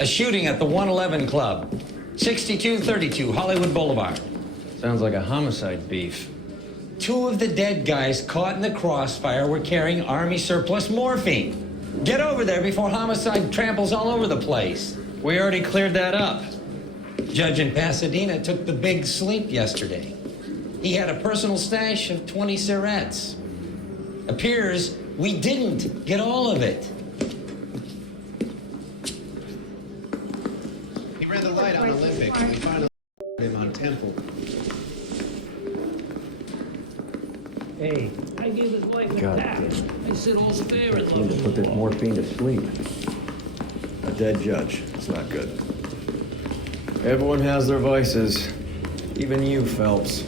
A shooting at the 111 Club, 6232 Hollywood Boulevard. Sounds like a homicide beef. 2 of the dead guys caught in the crossfire were carrying Army surplus morphine. Get over there before homicide tramples all over the place. We already cleared that up. Judge in Pasadena took the big sleep yesterday. He had a personal stash of 20 cigarettes. Appears we didn't get all of it. He ran the light on Olympic. We finally him on Temple. Hey, I gave this wife a God tap. I said all spare and Need to put this morphine to sleep. A dead judge. It's not good. Everyone has their vices. Even you, Phelps.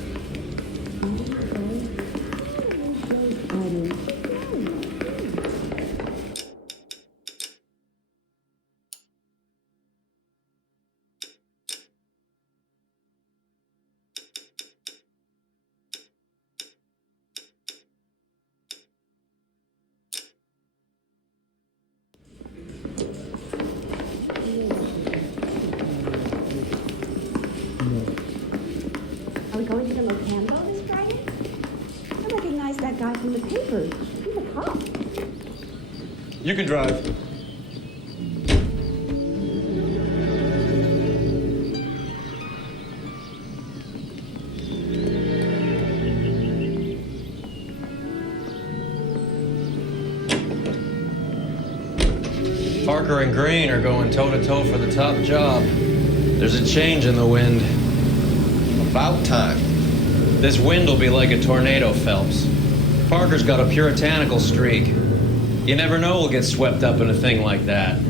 Are we going to the Locambo this Friday? I recognize that guy from the papers. He's a cop. You can drive. Parker and Green are going toe-to-toe for the top job. There's a change in the wind. About time. This wind will be like a tornado, Phelps. Parker's got a puritanical streak. You never know we'll get swept up in a thing like that.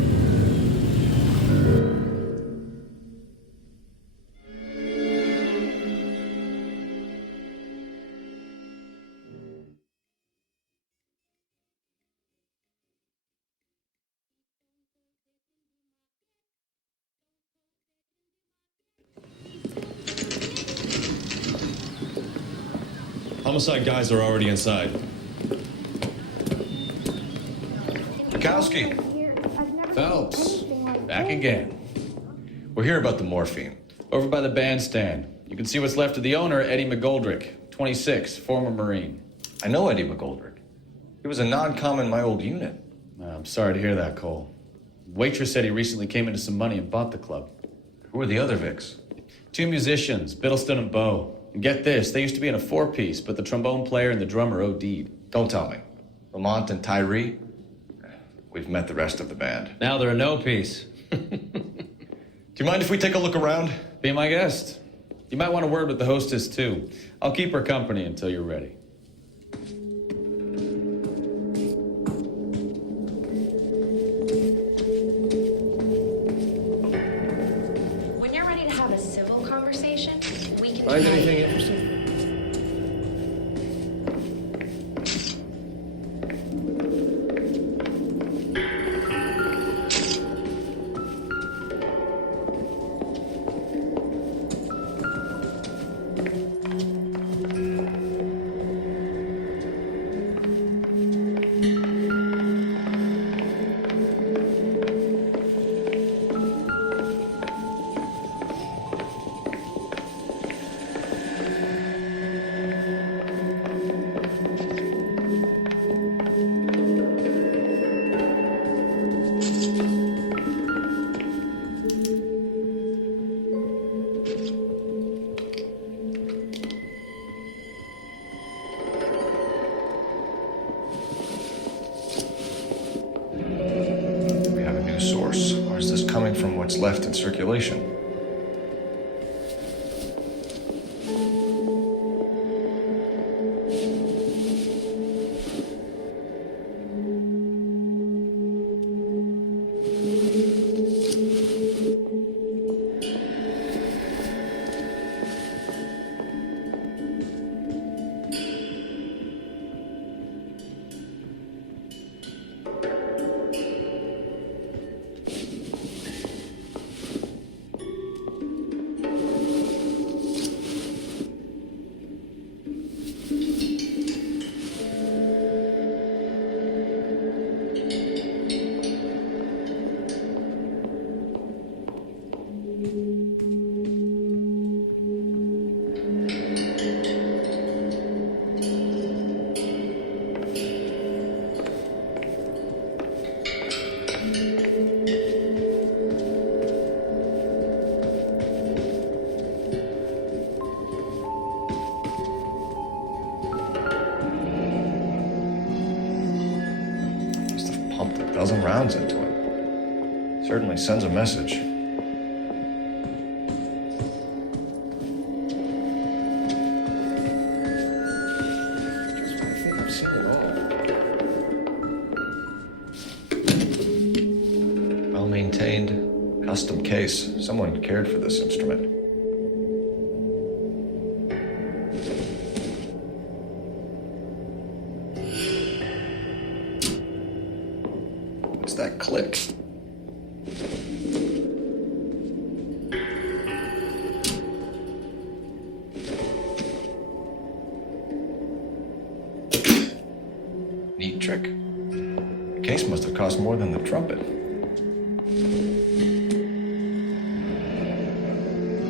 Homicide guys are already inside. Bukowski. Phelps. Back again. We're here about the morphine. Over by the bandstand. You can see what's left of the owner, Eddie McGoldrick, 26, former Marine. I know Eddie McGoldrick. He was a non-com in my old unit. I'm sorry to hear that, Cole. Waitress said he recently came into some money and bought the club. Who are the other Vics? 2 musicians, Biddleston and Bowe. And get this, they used to be in a 4-piece, but the trombone player and the drummer OD'd. Don't tell me. Lamont and Tyree? We've met the rest of the band. Now they're a no-piece. Do you mind if we take a look around? Be my guest. You might want a word with the hostess, too. I'll keep her company until you're ready. When you're ready to have a civil conversation, we can... Find anything interesting? Source, or is this coming from what's left in circulation? dozen rounds into it. Certainly sends a message. I think I've seen it all. Well-maintained, custom case. Someone cared for this instrument. What's that click? Neat trick. The case must have cost more than the trumpet.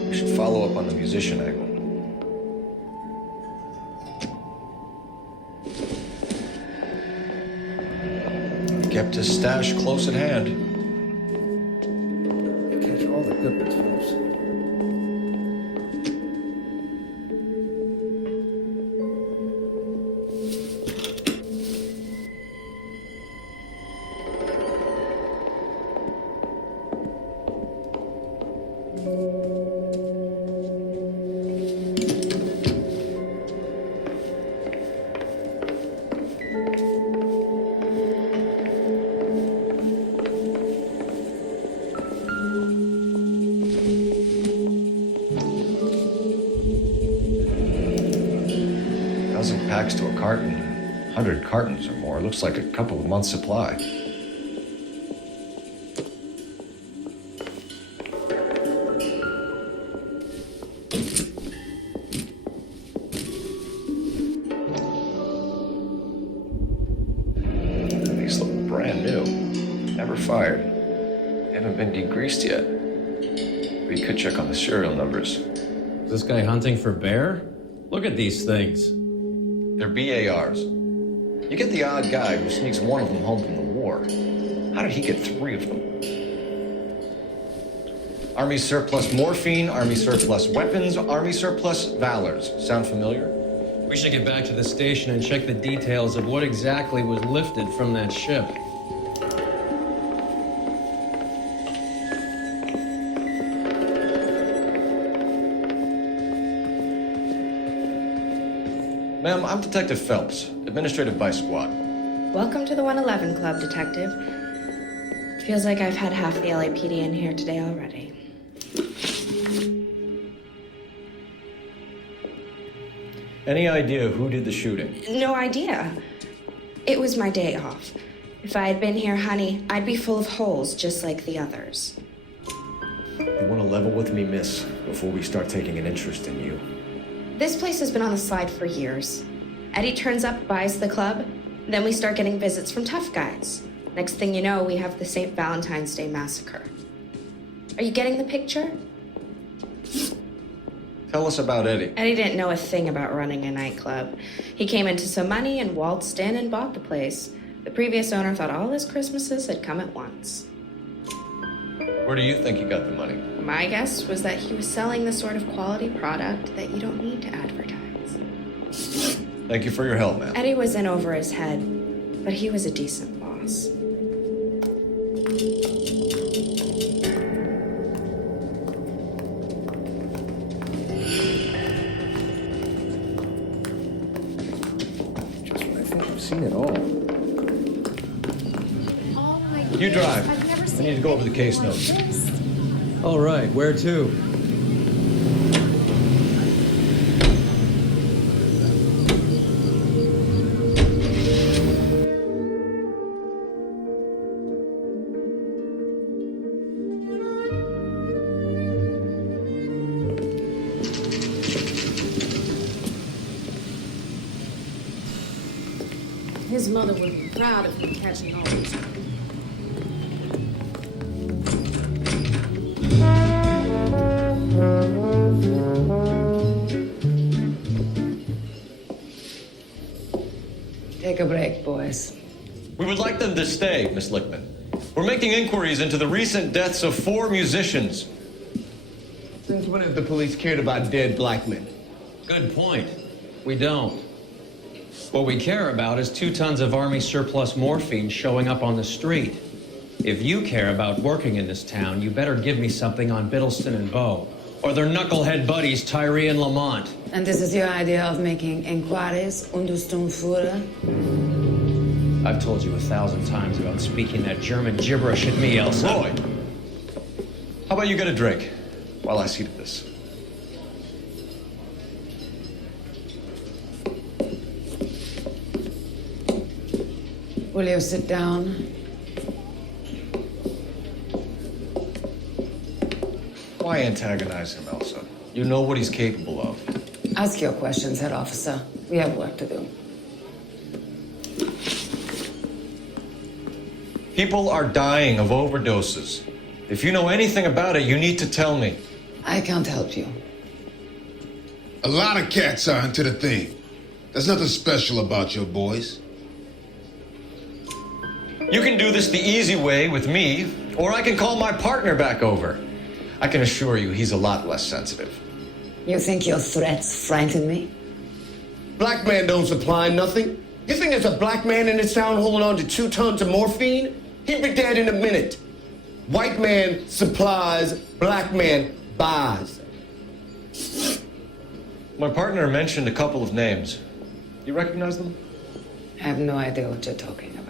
We should follow up on the musician angle. Kept his stash close at hand. Catch all the good bits, Phelps. Dozen packs to a carton, 100 cartons or more. Looks like a couple of months' supply. These look brand new. Never fired. Haven't been degreased yet. We could check on the serial numbers. Is this guy hunting for bear? Look at these things. They're BARs. You get the odd guy who sneaks one of them home from the war. How did he get 3 of them? Army surplus morphine, Army surplus weapons, Army surplus valors. Sound familiar? We should get back to the station and check the details of what exactly was lifted from that ship. Ma'am, I'm Detective Phelps, Administrative Vice Squad. Welcome to the 111 Club, Detective. Feels like I've had half the LAPD in here today already. Any idea who did the shooting? No idea. It was my day off. If I had been here, honey, I'd be full of holes just like the others. You want to level with me, miss, before we start taking an interest in you? This place has been on the slide for years. Eddie turns up, buys the club, then we start getting visits from tough guys. Next thing you know, we have the St. Valentine's Day massacre. Are you getting the picture? Tell us about Eddie. Eddie didn't know a thing about running a nightclub. He came into some money and waltzed in and bought the place. The previous owner thought all his Christmases had come at once. Where do you think he got the money? My guess was that he was selling the sort of quality product that you don't need to advertise. Thank you for your help, ma'am. Eddie was in over his head, but he was a decent boss. Just when I think I've seen it all. Oh my You drive. I've never I seen need to go over the case anything notes. like this. All right, where to? His mother would be proud of him catching all these. Take a break, boys. We would like them to stay, Miss Lickman. We're making inquiries into the recent deaths of 4 musicians. Since when have the police cared about dead black men? Good point. We don't. What we care about is 2 tons of Army surplus morphine showing up on the street. If you care about working in this town, you better give me something on Biddleston and Bow, or their knucklehead buddies Tyree and Lamont. And this is your idea of making inquiries, Untersturmführer? I've told you 1,000 times about speaking that German gibberish at me, Elsa. Roy, how about you get a drink while I see to this? Will you sit down? Why antagonize him, Elsa? You know what he's capable of. Ask your questions, head officer. We have work to do. People are dying of overdoses. If you know anything about it, you need to tell me. I can't help you. A lot of cats are into the thing. There's nothing special about your boys. You can do this the easy way with me, or I can call my partner back over. I can assure you he's a lot less sensitive. You think your threats frighten me? Black man don't supply nothing. You think there's a black man in this town holding on to 2 tons of morphine? He'd be dead in a minute. White man supplies, black man buys. My partner mentioned a couple of names. You recognize them? I have no idea what you're talking about.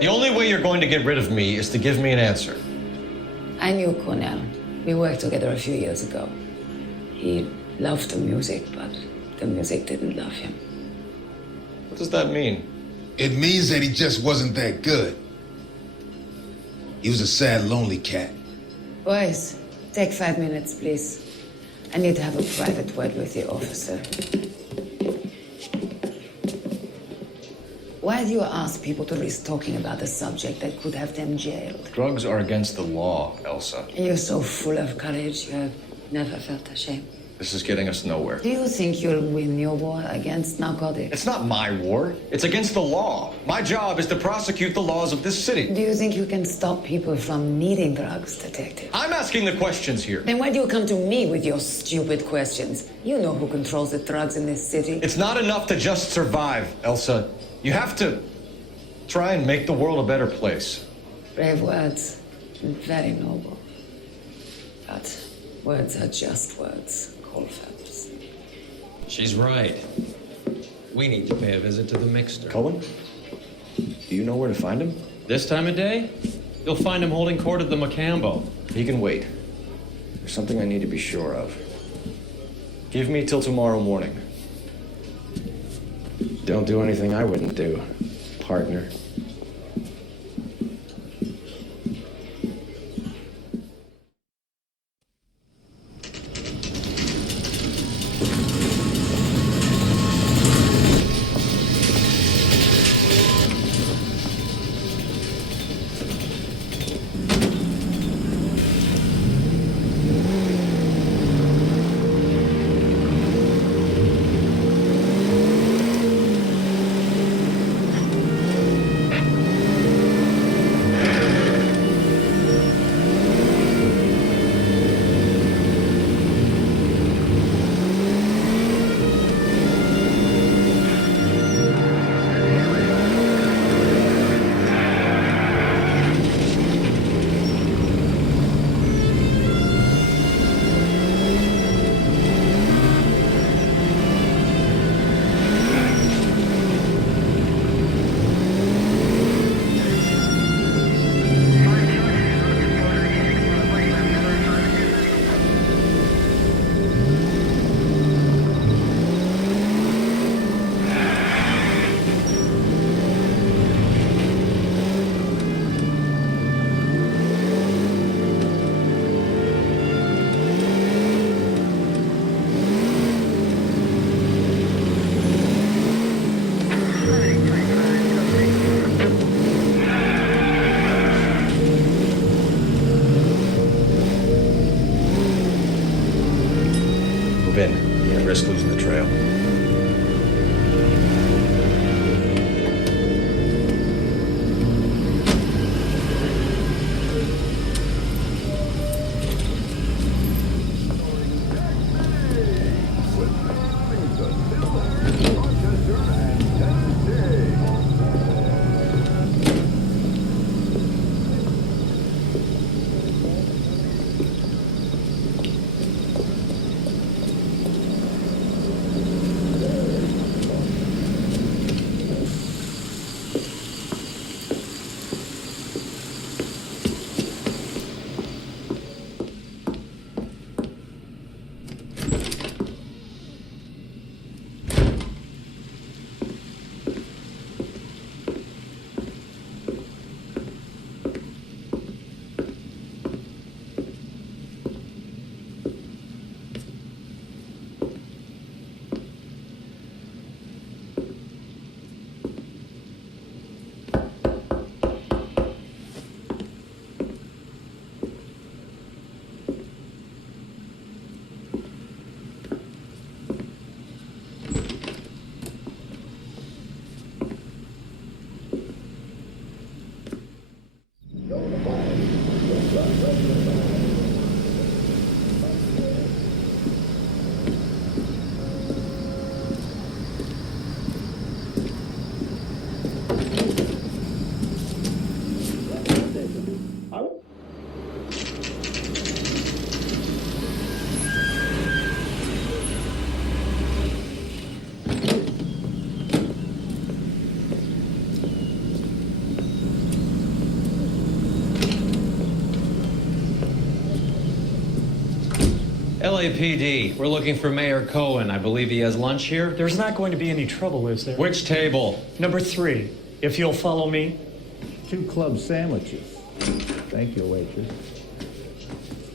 The only way you're going to get rid of me is to give me an answer. I knew Cornell. We worked together a few years ago. He loved the music, but the music didn't love him. What does that mean? It means that he just wasn't that good. He was a sad, lonely cat. Boys, take 5 minutes, please. I need to have a private word with the officer. Why do you ask people to risk talking about a subject that could have them jailed? Drugs are against the law, Elsa. You're so full of courage, you have never felt ashamed. This is getting us nowhere. Do you think you'll win your war against narcotics? It's not my war. It's against the law. My job is to prosecute the laws of this city. Do you think you can stop people from needing drugs, detective? I'm asking the questions here. Then why do you come to me with your stupid questions? You know who controls the drugs in this city. It's not enough to just survive, Elsa. You have to try and make the world a better place. Brave words, and very noble. But words are just words, Phelps. She's right. We need to pay a visit to the mixer. Cohen? Do you know where to find him? This time of day, you'll find him holding court at the Macambo. He can wait. There's something I need to be sure of. Give me till tomorrow morning. Don't do anything I wouldn't do, partner. LAPD, we're looking for Mayor Cohen. I believe he has lunch here. There's not going to be any trouble, is there? Which table? Number 3, if you'll follow me. 2 club sandwiches. Thank you, waitress.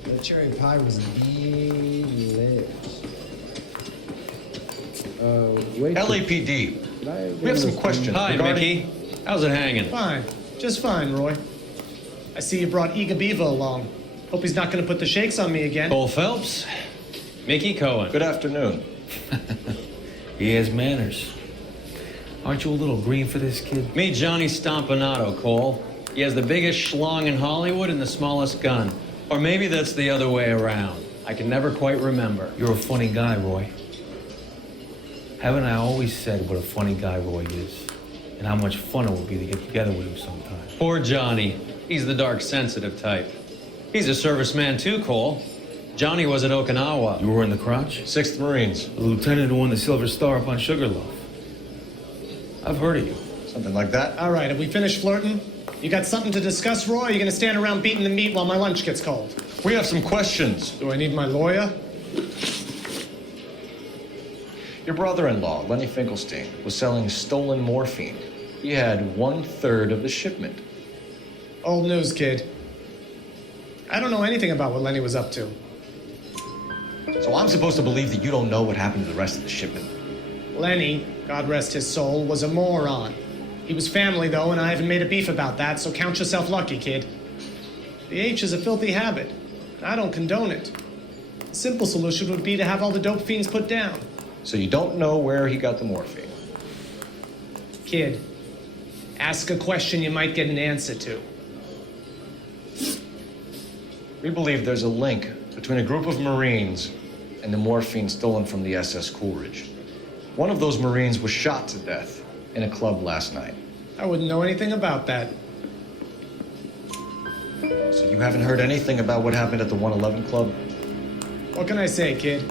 The cherry pie was delicious. Waitress. LAPD. We have some questions. Hi, Mickey. How's it hanging? Fine. Just fine, Roy. I see you brought Iga Beaver along. Hope he's not going to put the shakes on me again. Cole Phelps. Mickey Cohen. Good afternoon. He has manners. Aren't you a little green for this kid? Meet Johnny Stompanato, Cole. He has the biggest schlong in Hollywood and the smallest gun. Or maybe that's the other way around. I can never quite remember. You're a funny guy, Roy. Haven't I always said what a funny guy Roy is? And how much fun it would be to get together with him sometime. Poor Johnny. He's the dark, sensitive type. He's a serviceman too, Cole. Johnny was at Okinawa. You were in the crotch? 6th Marines. The lieutenant who won the Silver Star up on Sugarloaf. I've heard of you. Something like that. All right, have we finished flirting? You got something to discuss, Roy? Or are you going to stand around beating the meat while my lunch gets cold? We have some questions. Do I need my lawyer? Your brother-in-law, Lenny Finkelstein, was selling stolen morphine. He had 1/3 of the shipment. Old news, kid. I don't know anything about what Lenny was up to. So I'm supposed to believe that you don't know what happened to the rest of the shipment? Lenny, God rest his soul, was a moron. He was family, though, and I haven't made a beef about that, so count yourself lucky, kid. The H is a filthy habit. I don't condone it. The simple solution would be to have all the dope fiends put down. So you don't know where he got the morphine? Kid, ask a question you might get an answer to. We believe there's a link between a group of Marines and the morphine stolen from the SS Coolidge. One of those Marines was shot to death in a club last night. I wouldn't know anything about that. So you haven't heard anything about what happened at the 111 Club? What can I say, kid?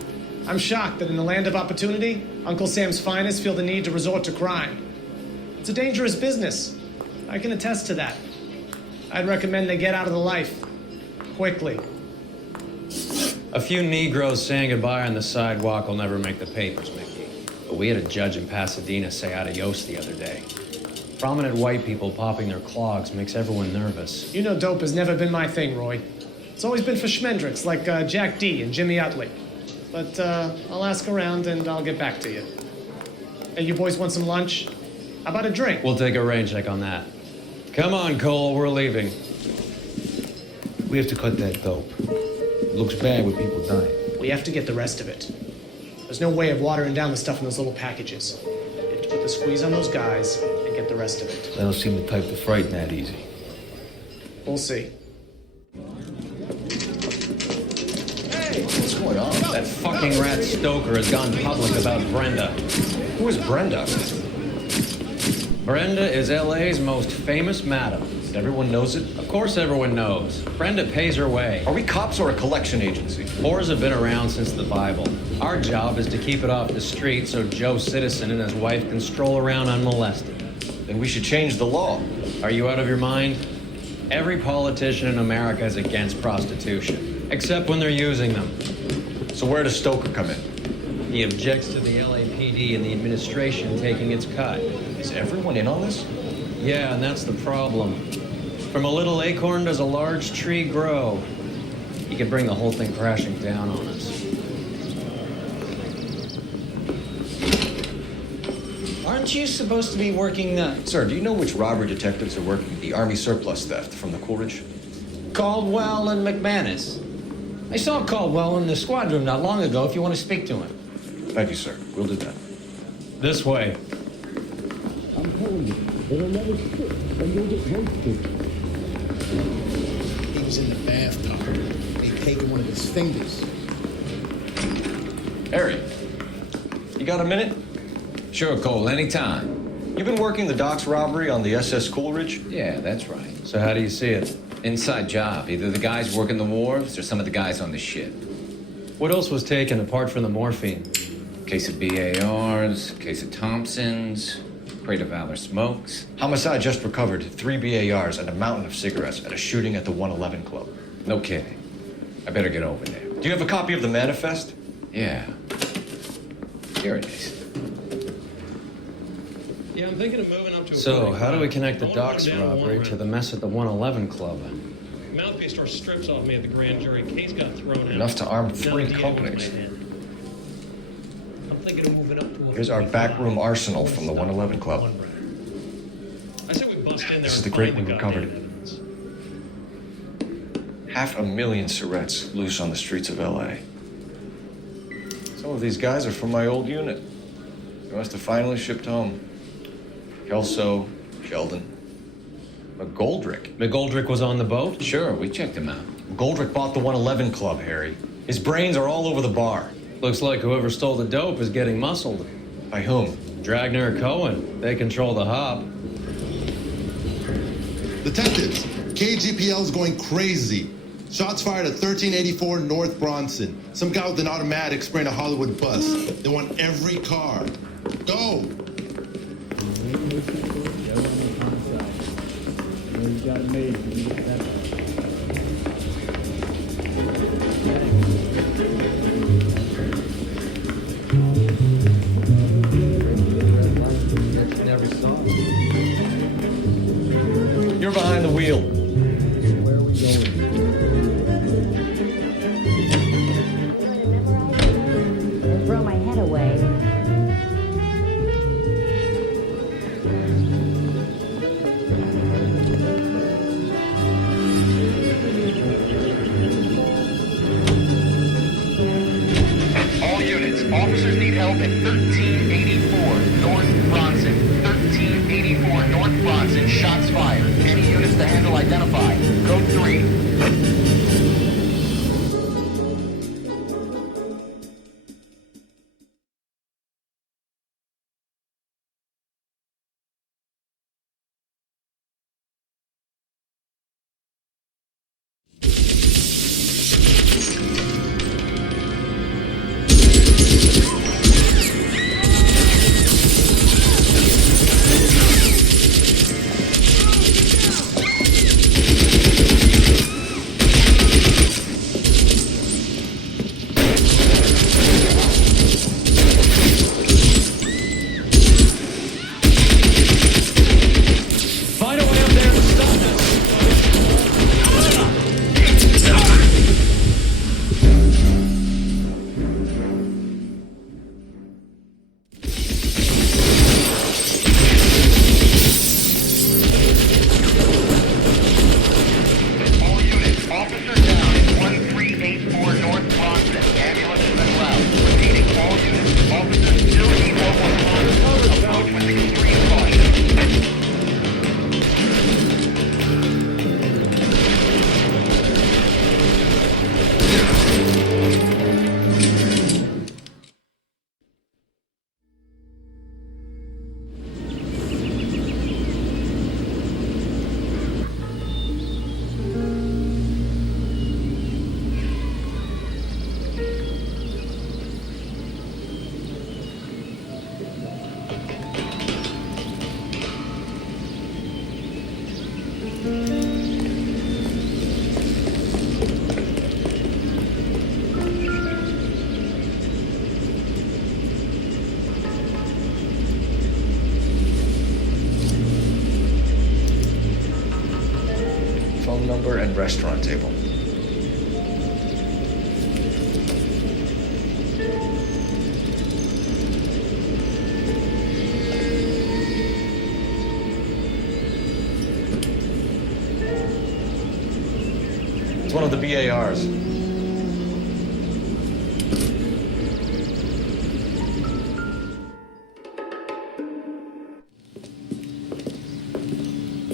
I'm shocked that in the land of opportunity, Uncle Sam's finest feel the need to resort to crime. It's a dangerous business. I can attest to that. I'd recommend they get out of the life. Quickly. A few Negroes saying goodbye on the sidewalk will never make the papers, Mickey. But we had a judge in Pasadena say adios the other day. Prominent white people popping their clogs makes everyone nervous. You know dope has never been my thing, Roy. It's always been for schmendricks like Jack D. and Jimmy Utley. But I'll ask around and I'll get back to you. Hey, you boys want some lunch? How about a drink? We'll take a rain check on that. Come on, Cole, we're leaving. We have to cut that dope. It looks bad with people dying. We have to get the rest of it. There's no way of watering down the stuff in those little packages. You have to put the squeeze on those guys and get the rest of it. They don't seem the type to frighten that easy. We'll see. What's going on? That fucking rat Stoker has gone public about Brenda. Who is Brenda? Brenda is LA's most famous madam. And everyone knows it? Of course everyone knows. Brenda pays her way. Are we cops or a collection agency? Whores have been around since the Bible. Our job is to keep it off the street so Joe Citizen and his wife can stroll around unmolested. Then we should change the law. Are you out of your mind? Every politician in America is against prostitution, except when they're using them. So where does Stoker come in? He objects to the LAPD and the administration taking its cut. Is everyone in on this? Yeah, and that's the problem. From a little acorn does a large tree grow. He could bring the whole thing crashing down on us. Aren't you supposed to be working Sir, do you know which robbery detectives are working the Army surplus theft from the Coolidge? Caldwell and McManus? I saw Caldwell in the squad room not long ago if you want to speak to him. Thank you, sir. We'll do that. This way. I'm telling you, it'll never stick, and you'll get roasted. He was in the bathtub. They taken one of his fingers. Harry, you got a minute? Sure, Cole, anytime. You've been working the docks robbery on the SS Coolidge? Yeah, that's right. So how do you see it? Inside job. Either the guys working the wharves or some of the guys on the ship. What else was taken apart from the morphine? Case of BARs, case of Thompsons, crate of Valor smokes. Homicide just recovered 3 BARs and a mountain of cigarettes at a shooting at the 111 Club. No kidding. I better get over there. Do you have a copy of the manifest? Yeah. Here it is. Yeah, I'm thinking of moving up to a So, how do we connect the I wanna docks put it down robbery one to the mess at the 111 Club? Mouthpiece tore strips off me at the grand jury. Case got thrown out. Enough to arm Now 3 the DA companies. was my hand. I'm thinking of moving up to a Here's our backroom arsenal from the 111 Club. I said we bust in there. This is and the crate find we goddamn recovered. evidence. 500,000 cigarettes loose on the streets of LA. Some of these guys are from my old unit. They must have finally shipped home. Kelso, Sheldon, McGoldrick. McGoldrick was on the boat? Sure, we checked him out. McGoldrick bought the 111 Club, Harry. His brains are all over the bar. Looks like whoever stole the dope is getting muscled. By whom? Dragner or Cohen. They control the hop. Detectives, KGPL's going crazy. Shots fired at 1384 North Bronson. Some guy with an automatic spraying a Hollywood bus. They want every car. Go! You got it made. You get that. Never saw it. You're behind the wheel. Where are we going? Don't throw my head away. All units, officers need help at 1384 North Bronson. 1384 North Bronson, shots fired. Any units to handle identify. Code 3. Find a way up there to stop this! All units, officers down at 1384 North Bronson. Ambulance is en route. Repeating, all units, officers still need help on Bronson. Approach with extreme caution. Phone number and restaurant table. It's one of the BARs.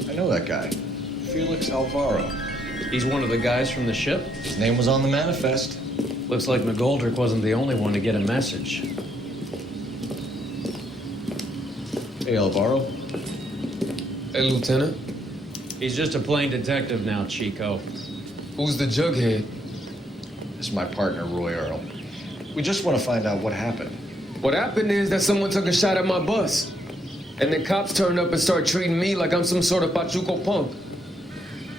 I know that guy. Felix Alvaro. He's one of the guys from the ship? His name was on the manifest. Looks like McGoldrick wasn't the only one to get a message. Hey, Alvaro. Hey, Lieutenant. He's just a plain detective now, Chico. Who's the jughead? This is my partner, Roy Earl. We just want to find out what happened. What happened is that someone took a shot at my bus. And then cops turned up and started treating me like I'm some sort of Pachuco punk.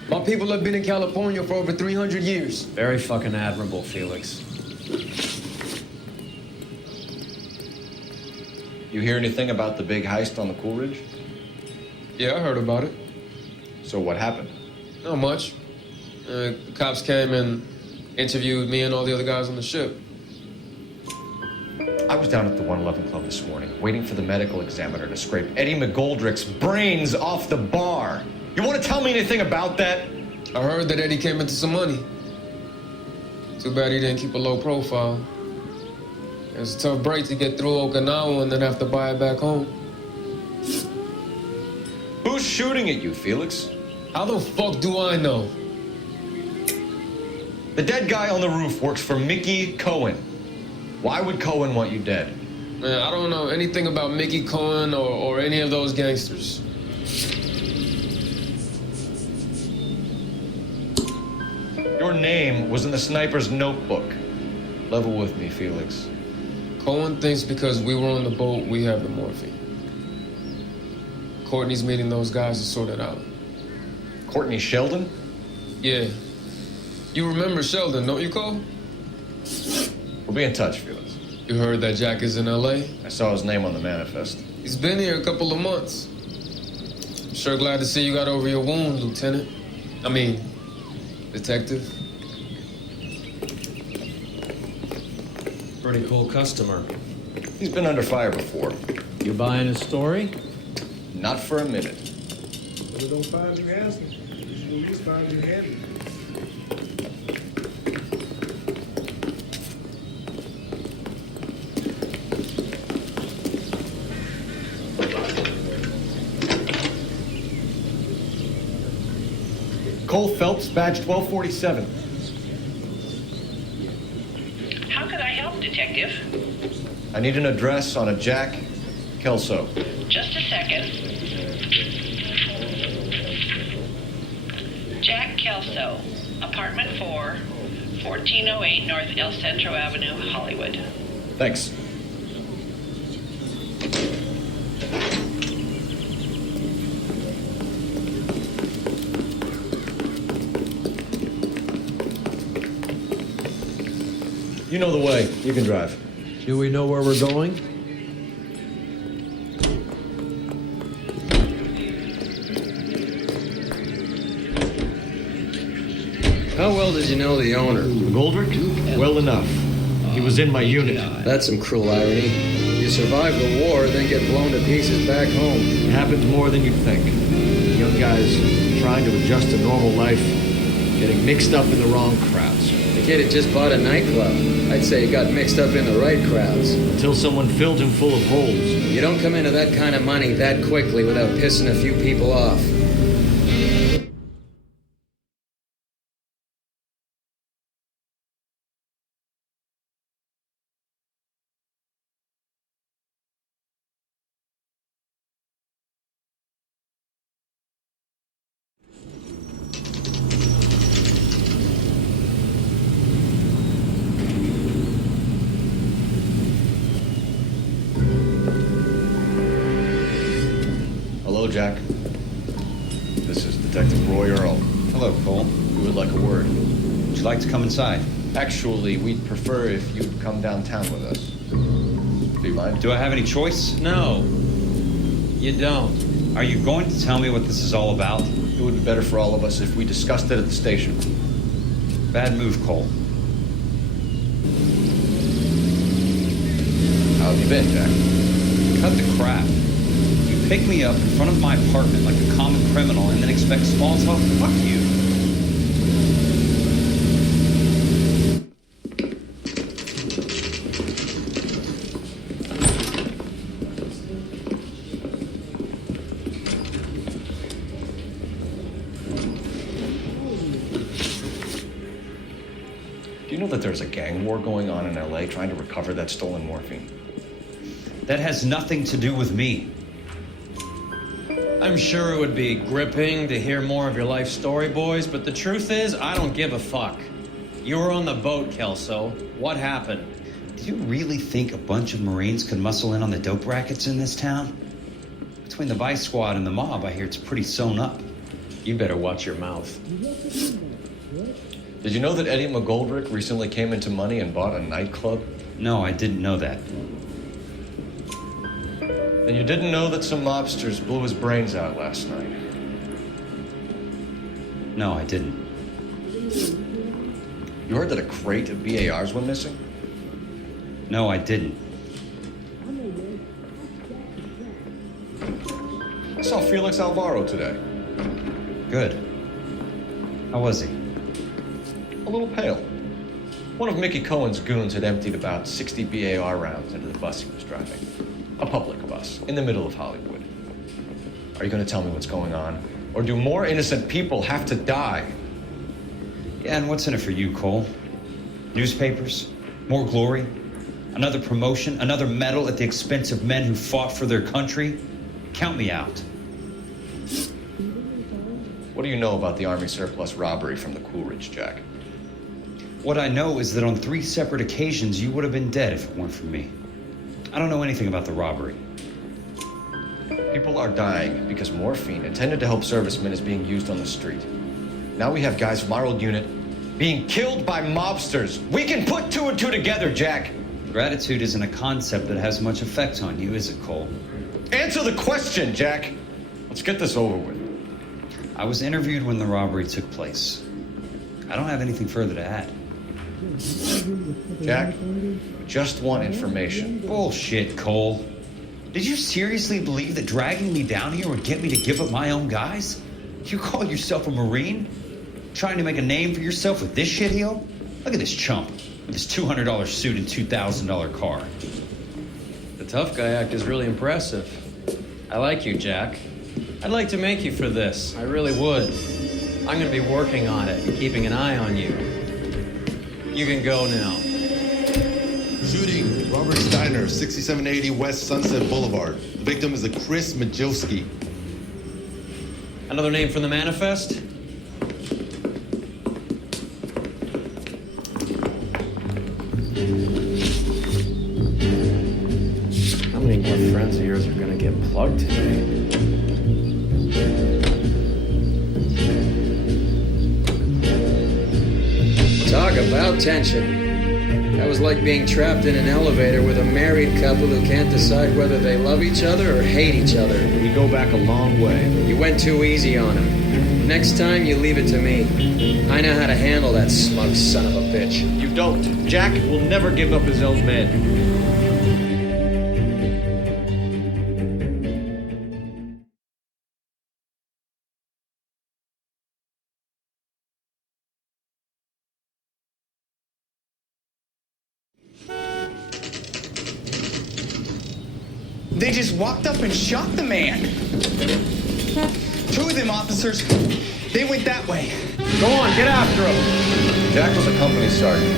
My people have been in California for over 300 years. Very fucking admirable, Felix. You hear anything about the big heist on the Cool Ridge? Yeah, I heard about it. So what happened? Not much. The cops came and interviewed me and all the other guys on the ship. I was down at the 111 Club this morning, waiting for the medical examiner to scrape Eddie McGoldrick's brains off the bar. You want to tell me anything about that? I heard that Eddie came into some money. Too bad he didn't keep a low profile. It's a tough break to get through Okinawa and then have to buy it back home. Who's shooting at you, Felix? How the fuck do I know? The dead guy on the roof works for Mickey Cohen. Why would Cohen want you dead? Man, I don't know anything about Mickey Cohen or any of those gangsters. Your name was in the sniper's notebook. Level with me, Felix. Cohen thinks because we were on the boat, we have the morphine. Courtney's meeting those guys to sort it out. Courtney Sheldon? Yeah. You remember Sheldon, don't you, Cole? We'll be in touch, Felix. You heard that Jack is in L.A.? I saw his name on the manifest. He's been here a couple of months. I'm sure glad to see you got over your wound, Lieutenant. I mean, Detective. Pretty cool customer. He's been under fire before. You buying his story? Not for a minute. Well, don't find you asking. You should at least find you handy. Cole Phelps, badge 1247. How can I help, Detective? I need an address on a Jack Kelso. Just a second. Jack Kelso, apartment 4, 1408 North El Centro Avenue, Hollywood. Thanks. You know the way. You can drive. Do we know where we're going? How well did you know the owner? Goldrick? Well enough. He was in my unit. That's some cruel irony. You survive the war, then get blown to pieces back home. It happens more than you'd think. Young guys trying to adjust to normal life, getting mixed up in the wrong crowds. The kid had just bought a nightclub. I'd say he got mixed up in the right crowds. Until someone filled him full of holes. You don't come into that kind of money that quickly without pissing a few people off. Hello, Jack. This is Detective Roy Earl. Hello, Cole. We would like a word. Would you like to come inside? Actually, we'd prefer if you'd come downtown with us. Do you mind? Do I have any choice? No. You don't. Are you going to tell me what this is all about? It would be better for all of us if we discussed it at the station. Bad move, Cole. How have you been, Jack? Cut the crap. You pick me up in front of my apartment like a common criminal and then expect small talk? Fuck you. Do you know that there's a gang war going on in LA trying to recover that stolen morphine? That has nothing to do with me. I'm sure it would be gripping to hear more of your life story, boys, but the truth is, I don't give a fuck. You were on the boat, Kelso. What happened? Do you really think a bunch of Marines could muscle in on the dope rackets in this town? Between the Vice Squad and the mob, I hear it's pretty sewn up. You better watch your mouth. Did you know that Eddie McGoldrick recently came into money and bought a nightclub? No, I didn't know that. And you didn't know that some mobsters blew his brains out last night? No, I didn't. You heard that a crate of BARs went missing? No, I didn't. I saw Felix Alvaro today. Good. How was he? A little pale. One of Mickey Cohen's goons had emptied about 60 BAR rounds into the bus he was driving. A public bus, in the middle of Hollywood. Are you going to tell me what's going on? Or do more innocent people have to die? Yeah, and what's in it for you, Cole? Newspapers? More glory? Another promotion? Another medal at the expense of men who fought for their country? Count me out. What do you know about the Army surplus robbery from the Coolidge, Jack? What I know is that on 3 separate occasions, you would have been dead if it weren't for me. I don't know anything about the robbery. People are dying because morphine intended to help servicemen is being used on the street. Now we have guys from our old unit being killed by mobsters. We can put 2 and 2 together, Jack. Gratitude isn't a concept that has much effect on you, is it, Cole? Answer the question, Jack. Let's get this over with. I was interviewed when the robbery took place. I don't have anything further to add. Jack, just want information. Bullshit, Cole. Did you seriously believe that dragging me down here would get me to give up my own guys? You call yourself a Marine? Trying to make a name for yourself with this shitheel? Look at this chump with his $200 suit and $2,000 car. The tough guy act is really impressive. I like you, Jack. I'd like to make you for this. I really would. I'm going to be working on it, keeping an eye on you. You can go now. Shooting, Robert Steiner, 6780 West Sunset Boulevard. The victim is a Chris Majowski. Another name from the manifest? How many more friends of yours are gonna get plugged today? Talk about tension. That was like being trapped in an elevator with a married couple who can't decide whether they love each other or hate each other. We go back a long way. You went too easy on him. Next time, you leave it to me. I know how to handle that smug son of a bitch. You don't. Jack will never give up his own men. They just walked up and shot the man. 2 of them officers, they went that way. Go on, get after him. Jack was a company sergeant.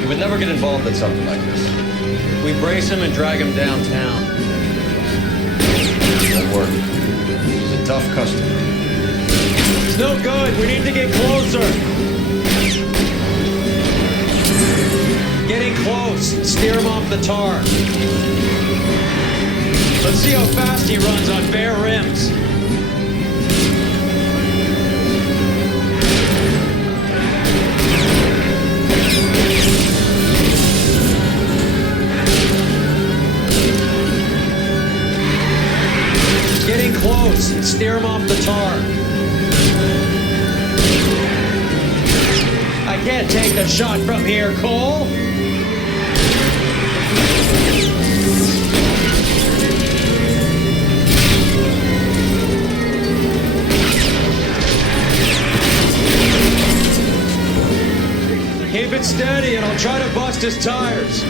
He would never get involved in something like this. We brace him and drag him downtown. Won't work. He's a tough customer. It's no good. We need to get closer. Getting close. Steer him off the tar. Let's see how fast he runs on bare rims. Getting close. Steer him off the tar. I can't take the shot from here, Cole. Keep it steady and I'll try to bust his tires.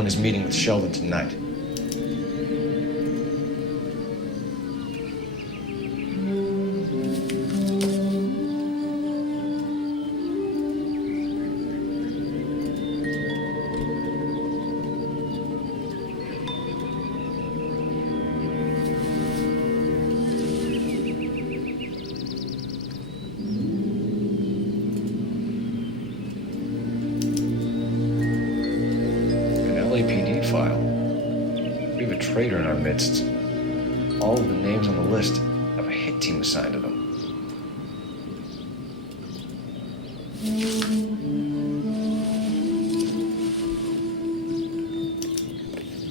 Owen is meeting with Sheldon tonight. LAPD file. We have a traitor in our midst. All of the names on the list have a hit team assigned to them.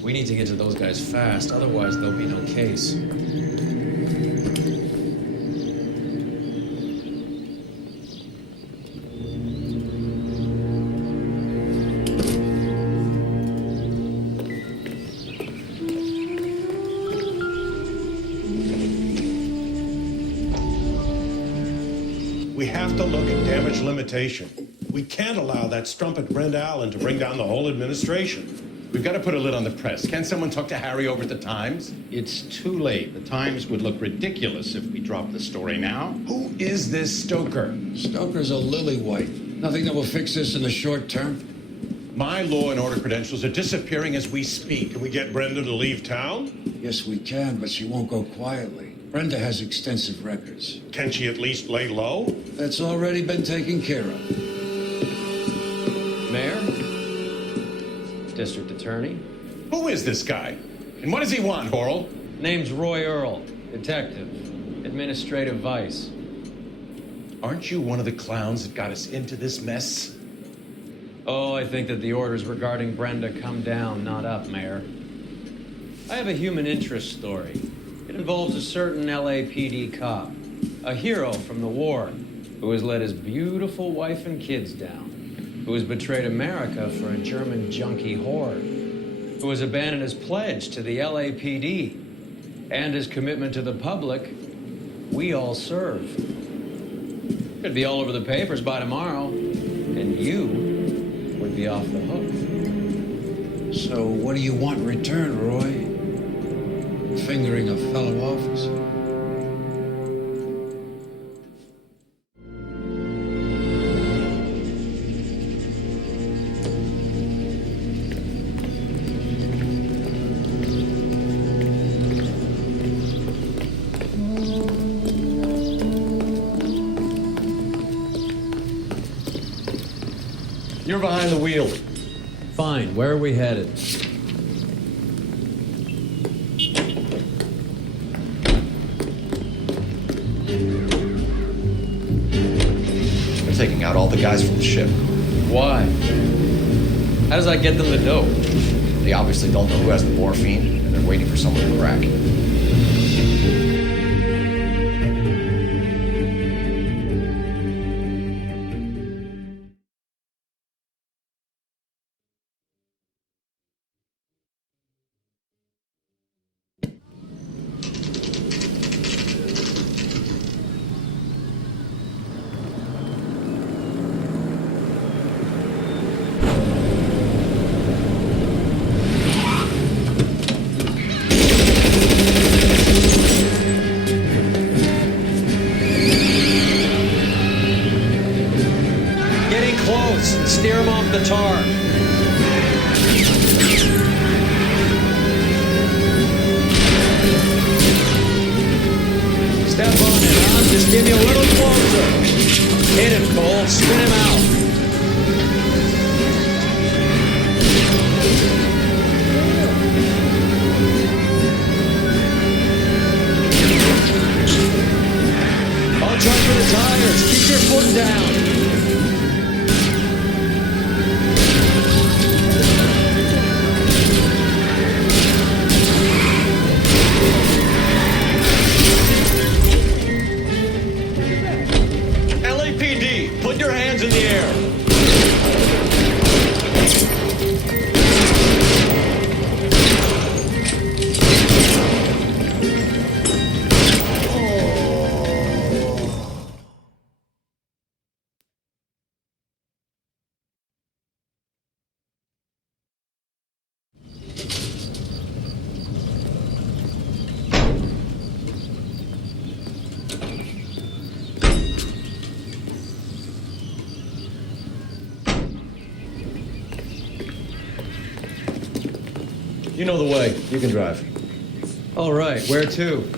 We need to get to those guys fast, otherwise there'll be no case. We have to look at damage limitation. We can't allow that strumpet Brenda Allen to bring down the whole administration. We've got to put a lid on the press. Can someone talk to Harry over at the Times? It's too late. The Times would look ridiculous if we dropped the story now. Who is this Stoker? Stoker's a lily-white. Nothing that will fix this in the short term. My law and order credentials are disappearing as we speak. Can we get Brenda to leave town? Yes, we can, but she won't go quietly. Brenda has extensive records. Can she at least lay low? That's already been taken care of. Mayor? District Attorney? Who is this guy? And what does he want, Horrell? Name's Roy Earl, detective, administrative vice. Aren't you one of the clowns that got us into this mess? Oh, I think that the orders regarding Brenda come down, not up, Mayor. I have a human interest story. It involves a certain LAPD cop, a hero from the war, who has let his beautiful wife and kids down, who has betrayed America for a German junkie horde, who has abandoned his pledge to the LAPD and his commitment to the public. We all serve. Could be all over the papers by tomorrow, and you would be off the hook. So what do you want in return, Roy? Fingering a fellow officer? You're behind the wheel. Fine, where are we headed? They're taking out all the guys from the ship. Why? How does that get them the dope? They obviously don't know who has the morphine, and they're waiting for someone to crack. Steer him off the tar. Step on it, huh? Just give me a little closer. Hit him, Cole. Spin him out. I'll try for the tires. Keep your foot down. Put your hands in the air. You know the way. You can drive. All right, where to?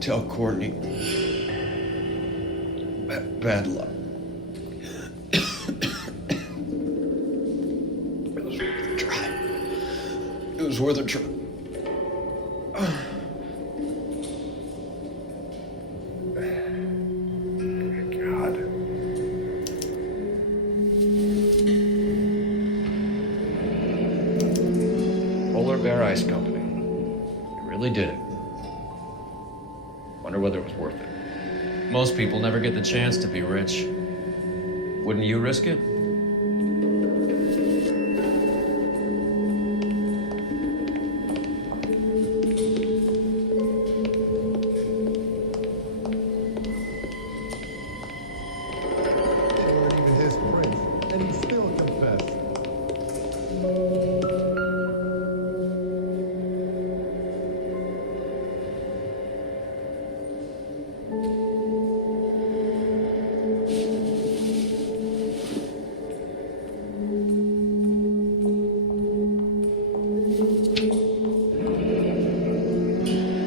Tell Courtney. Bad luck. It was worth a try. God. Polar Bear Ice Company. You really did it. Wonder whether it was worth it. Most people never get the chance to be rich. Wouldn't you risk it? Even his prince, and he still confessed.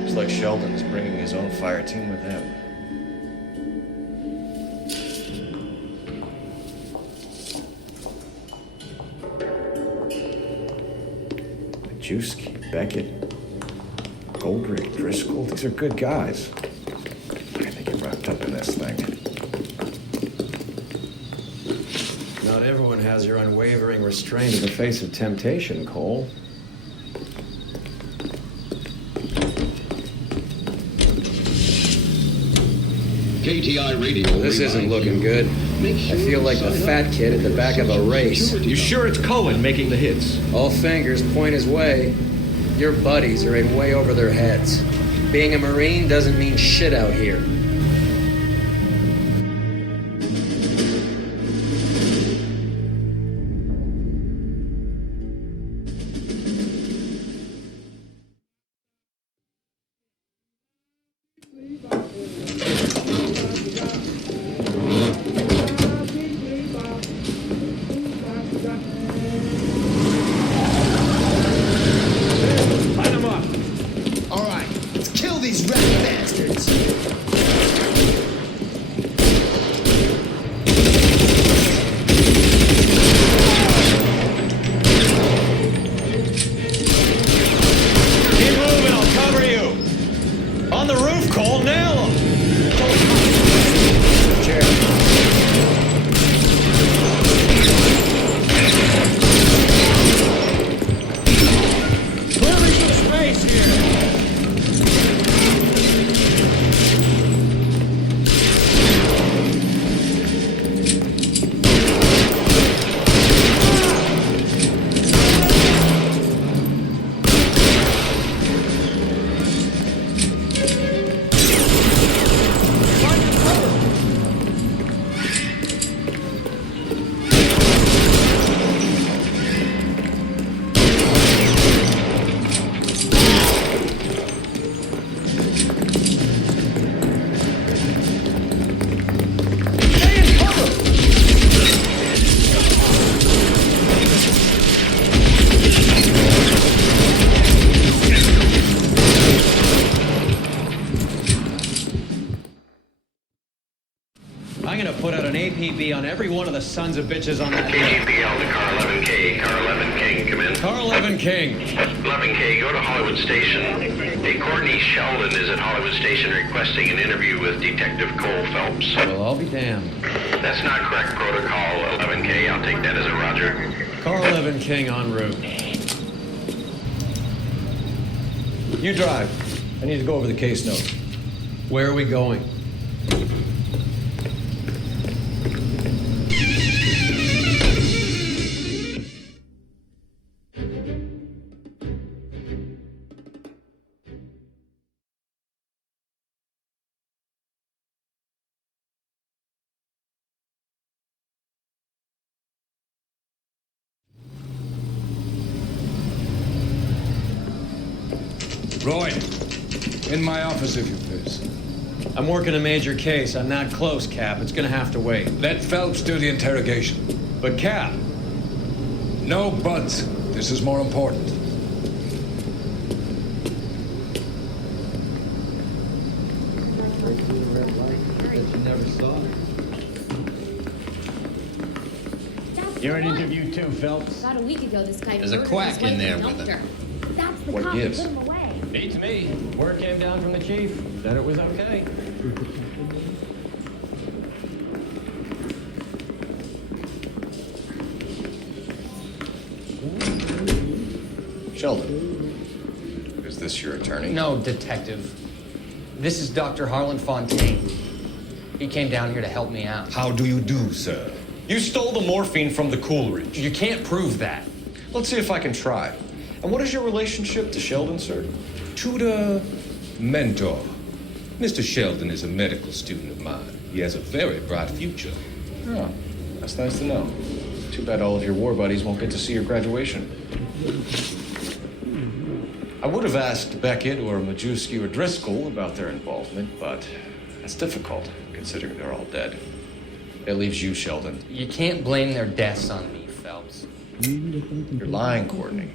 Looks like Sheldon's bringing his own fire team with him. Majewski, Beckett, Goldrick, Driscoll, these are good guys. Why did they get wrapped up in this thing? Not everyone has your unwavering restraint in the face of temptation, Cole. KTI Radio. This isn't looking good. I feel like the fat kid at the back of a race. You sure it's Cohen making the hits? All fingers point his way. Your buddies are in way over their heads. Being a Marine doesn't mean shit out here. All right, let's kill these rat bastards. APB on every one of the sons of bitches on that list. KGPL to car 11K. Car 11 King, come in. Car 11 King. 11K, go to Hollywood Station. Hey, Courtney Sheldon is at Hollywood Station requesting an interview with Detective Cole Phelps. Well, I'll be damned. That's not correct protocol, 11K. I'll take that as a roger. Car 11 King en route. You drive. I need to go over the case notes. Where are we going? Roy, in my office, if you please. I'm working a major case. I'm not close, Cap. It's gonna have to wait. Let Phelps do the interrogation. But, Cap. No buts. This is more important. You're an interview too, Phelps. About a week ago, this guy There's a murdered quack his wife in there and with dumped him. her. That's the What cop gives? who put him away. Beats me. Word came down from the chief. Said it was okay. Sheldon, is this your attorney? No, detective. This is Dr. Harlan Fontaine. He came down here to help me out. How do you do, sir? You stole the morphine from the Coolidge. You can't prove that. Let's see if I can try. And what is your relationship to Sheldon, sir? Tutor, mentor. Mr. Sheldon is a medical student of mine. He has a very bright future. Oh, that's nice to know. Too bad all of your war buddies won't get to see your graduation. I would have asked Beckett or Majewski or Driscoll about their involvement, but that's difficult, considering they're all dead. That leaves you, Sheldon. You can't blame their deaths on me, Phelps. You're lying, Courtney.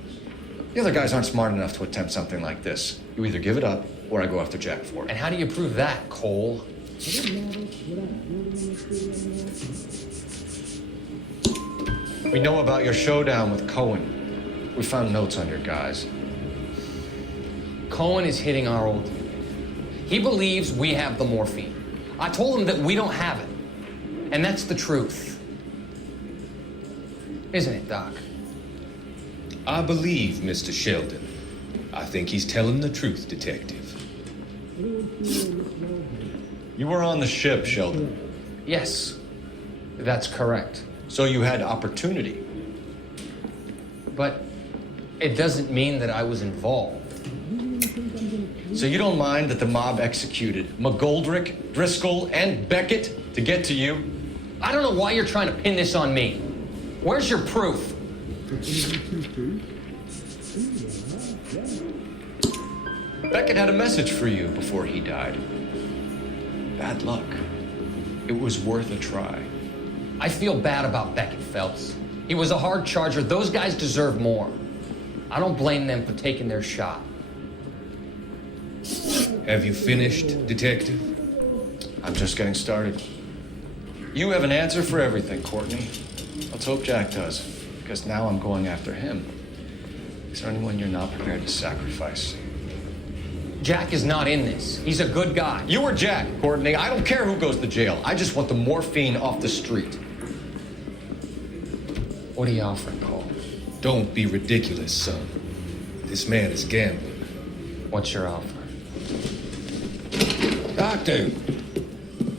The other guys aren't smart enough to attempt something like this. You either give it up, or I go after Jack for it. And how do you prove that, Cole? We know about your showdown with Cohen. We found notes on your guys. Cohen is hitting our old dude. He believes we have the morphine. I told him that we don't have it. And that's the truth. Isn't it, Doc? I believe Mr. Sheldon. I think he's telling the truth, Detective. You were on the ship, Sheldon. Yes, that's correct. So you had opportunity. But it doesn't mean that I was involved. So you don't mind that the mob executed McGoldrick, Driscoll, and Beckett to get to you? I don't know why you're trying to pin this on me. Where's your proof? Beckett had a message for you before he died. Bad luck. It was worth a try. I feel bad about Beckett, Phelps. He was a hard charger. Those guys deserve more. I don't blame them for taking their shot. Have you finished, Detective? I'm just getting started. You have an answer for everything, Courtney. Let's hope Jack does, because now I'm going after him. Is there anyone you're not prepared to sacrifice? Jack is not in this. He's a good guy. You or Jack, Courtney. I don't care who goes to jail. I just want the morphine off the street. What are you offering, Cole? Don't be ridiculous, son. This man is gambling. What's your offer? Doctor,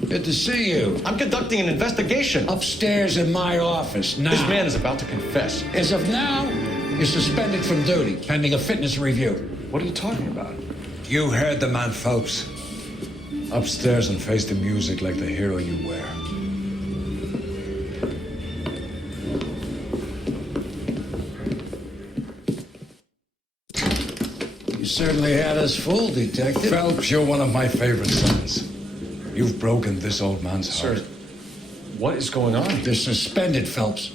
good to see you. I'm conducting an investigation. Upstairs in my office now. This man is about to confess. As of now, you're suspended from duty, pending a fitness review. What are you talking about? You heard the man, Phelps. Upstairs and face the music like the hero you were. You certainly had us fooled, Detective. Phelps, you're one of my favorite sons. You've broken this old man's heart. Sir, what is going on? They're suspended, Phelps.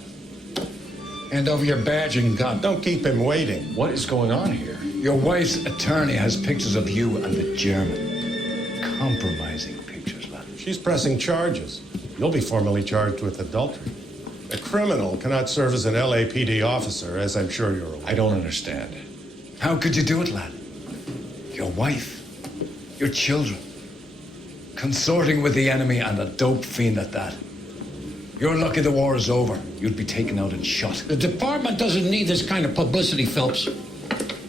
Hand over your badge and gun. Don't keep him waiting. What is going on here? Your wife's attorney has pictures of you and the German. Compromising pictures, lad. She's pressing charges. you'll be formally charged with adultery. A criminal cannot serve as an LAPD officer, as I'm sure you're aware. I don't understand. How could you do it, lad? Your wife, your children, consorting with the enemy and a dope fiend at that. You're lucky the war is over. You'd be taken out and shot. The department doesn't need this kind of publicity, Phelps.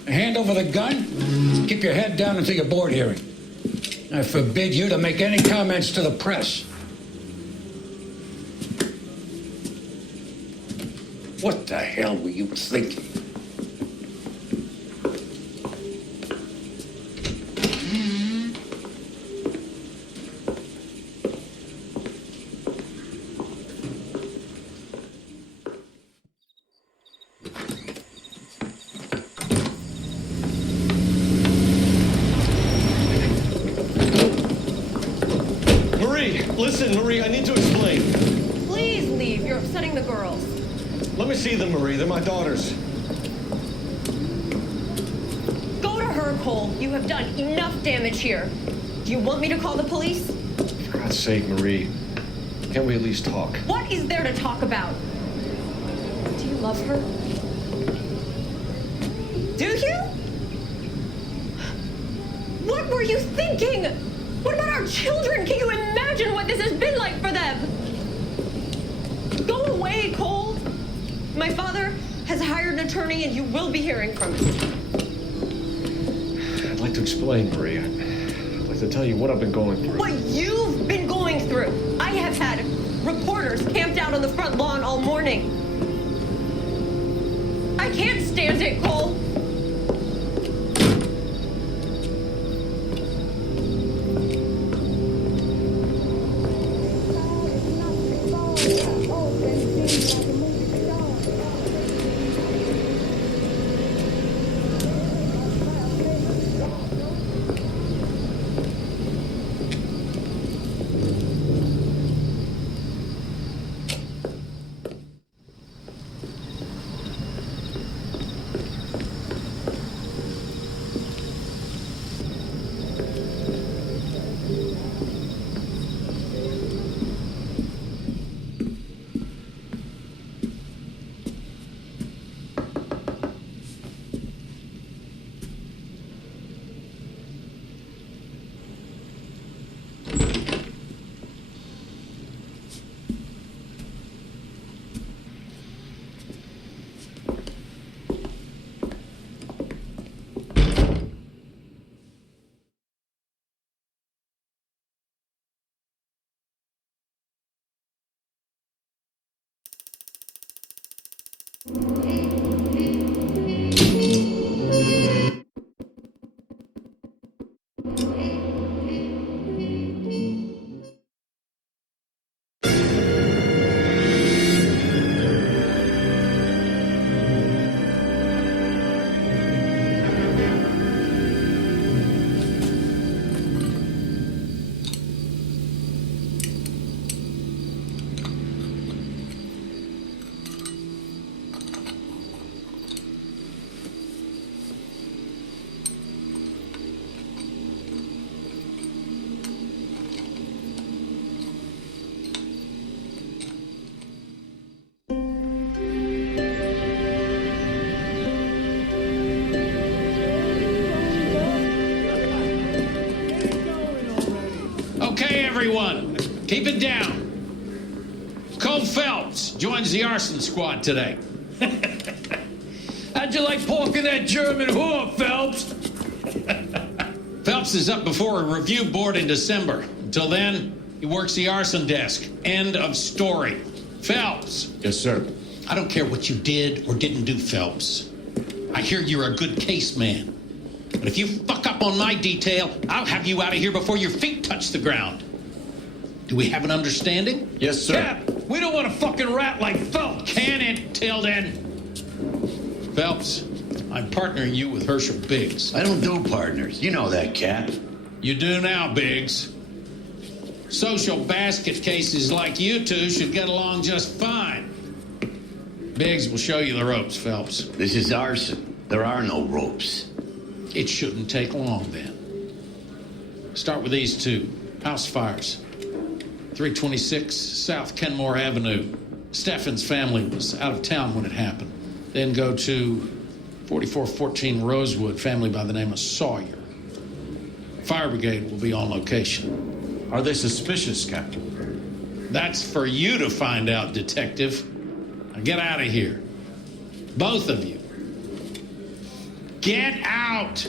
Hand over the gun, keep your head down until your board hearing. I forbid you to make any comments to the press. What the hell were you thinking? Listen, Marie, I need to explain. Please leave. You're upsetting the girls. Let me see them, Marie. They're my daughters. Go to her, Cole. You have done enough damage here. Do you want me to call the police? For God's sake, Marie. Can't we at least talk? What is there to talk about? Do you love her? Do you? What were you thinking? What about our children? Can you imagine what this has been like for them? Go away, Cole. My father has hired an attorney and you will be hearing from him. I'd like to explain, Marie. I'd like to tell you what I've been going through. What you've been going through. I have had reporters camped out on the front lawn all morning. I can't stand it, Cole. Okay, everyone, keep it down. Cole Phelps joins the arson squad today. How'd you like pork in that German whore, Phelps? Phelps is up before a review board in December. Until then, he works the arson desk. End of story. Phelps. Yes, sir. I don't care what you did or didn't do, Phelps. I hear you're a good case man. But if you fuck up on my detail, I'll have you out of here before your feet touch the ground. Do we have an understanding? Yes, sir. Cap, we don't want a fucking rat like Phelps. Can it, Tilden? Phelps, I'm partnering you with Herschel Biggs. I don't do partners. You know that, Cap. You do now, Biggs. Social basket cases like you two should get along just fine. Biggs will show you the ropes, Phelps. This is arson. There are no ropes. It shouldn't take long, then. Start with these two. House fires. 326 South Kenmore Avenue. Steffen's family was out of town when it happened. Then go to 4414 Rosewood, family by the name of Sawyer. Fire brigade will be on location. Are they suspicious, Captain? That's for you to find out, Detective. Now get out of here. Both of you. Get out!